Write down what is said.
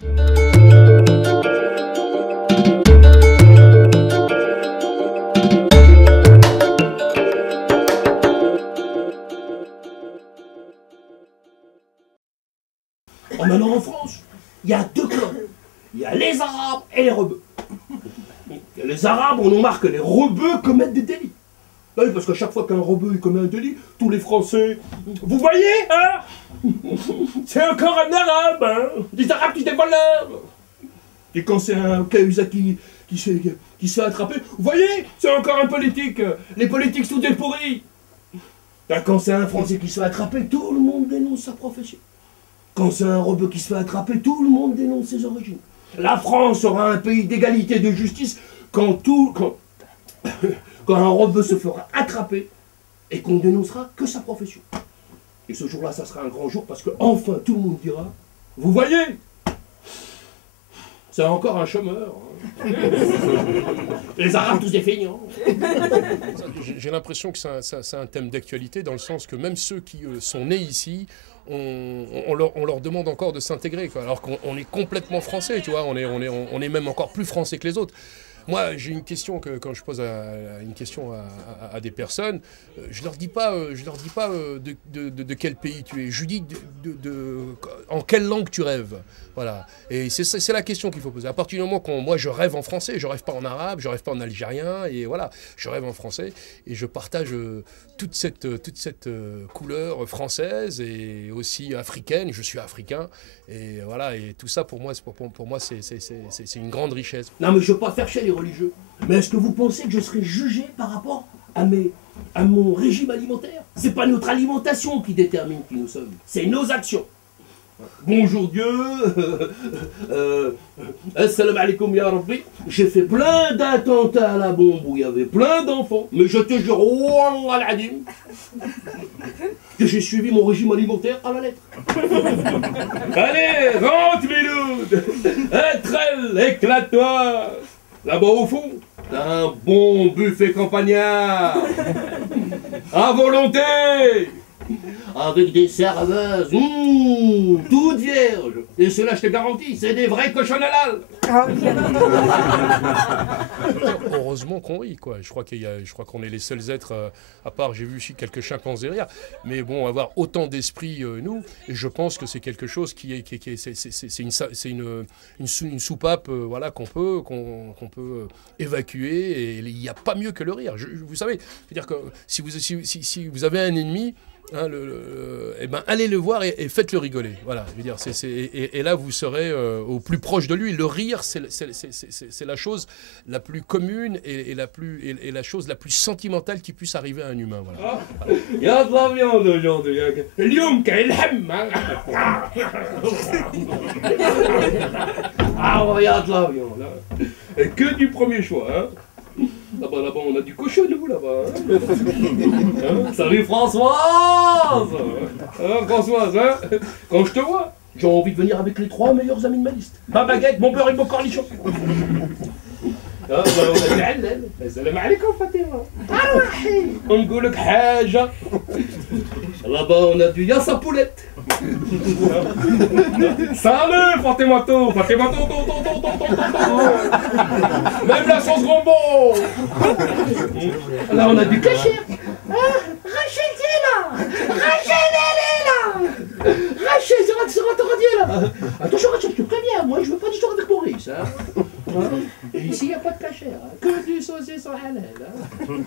Maintenant en France, il y a deux clans. Il y a les Arabes et les rebeux. Les Arabes, on nous marque que les rebeux commettent des délits. Oui, parce qu'à chaque fois qu'un rebeu il commet un délit, tous les Français, vous voyez, hein, c'est encore un Arabe, hein, des Arabes qui des voleurs. Et quand c'est un Cahuzac qui se fait attraper, vous voyez, c'est encore un politique, les politiques sont des pourris. Quand c'est un Français qui se fait attraper, tout le monde dénonce sa profession. Quand c'est un rebeu qui se fait attraper, tout le monde dénonce ses origines. La France sera un pays d'égalité et de justice quand un rebeu se fera attraper et qu'on ne dénoncera que sa profession. Et ce jour-là, ça sera un grand jour parce que enfin tout le monde dira, vous voyez, c'est encore un chômeur. Hein. Les Arabes, tous des feignants. J'ai l'impression que c'est un thème d'actualité dans le sens que même ceux qui sont nés ici, on leur demande encore de s'intégrer, alors qu'on est complètement français, tu vois, on est même encore plus français que les autres. Moi, j'ai une question que quand je pose à des personnes, je leur dis pas de quel pays tu es. Je dis en quelle langue tu rêves. Voilà. Et c'est la question qu'il faut poser. À partir du moment où moi je rêve en français, je rêve pas en arabe, je rêve pas en algérien, et voilà, je rêve en français et je partage toute cette couleur française et aussi africaine. Je suis africain et voilà, et tout ça pour moi c'est une grande richesse. Non mais je veux pas faire chier les religieux. Mais est-ce que vous pensez que je serai jugé par rapport à mon régime alimentaire? C'est pas notre alimentation qui détermine qui nous sommes, c'est nos actions. Bonjour Dieu, assalamu alaikum ya Rabbi. J'ai fait plein d'attentats à la bombe où il y avait plein d'enfants, mais je te jure, wallah al-adim, que j'ai suivi mon régime alimentaire à la lettre. Allez, rentre Miloud, étrelle, éclate-toi. Là-bas au fond, t'as un bon buffet campagnard, à volonté. Avec des serveuses, toutes vierges. Et cela, je te garantis, c'est des vrais cochons halal. Heureusement qu'on rit, quoi. Je crois qu'on est les seuls êtres, à part, j'ai vu aussi quelques chimpanzés rire, mais bon, avoir autant d'esprit, nous, et je pense que c'est quelque chose c'est une soupape, voilà, qu'on peut évacuer, et il n'y a pas mieux que le rire. Vous savez, c'est-à-dire que si vous avez un ennemi, hein, eh ben, allez le voir et faites-le rigoler. Voilà, je veux dire, et là vous serez au plus proche de lui. Le rire, c'est la chose la plus commune et la chose la plus sentimentale qui puisse arriver à un humain. Voilà. Il y a de la viande aujourd'hui. Ah ouais, il y a de la viande. Et que du premier choix. Hein. Là-bas, on a du cochon, nous, là-bas. Hein? Salut Françoise. Hein, Françoise, hein, quand je te vois, j'ai envie de venir avec les 3 meilleurs amis de ma liste. Ma baguette, mon beurre et mon cornichon. السلام عليكم فاطمة. نقول لك حاجة. Là-bas, on a du yassa poulette. Salut Fatimato. Même la sauce gombo. Là, on a du cachir. Rachel, tu es là. Rachel, elle est là. Rachel, c'est radier là. Attention Rachel, je te préviens, moi je veux pas d'histoire avec Maurice. Hein. Et ici, il n'y a pas de cachère, hein. Que du saucisson halal. Hein.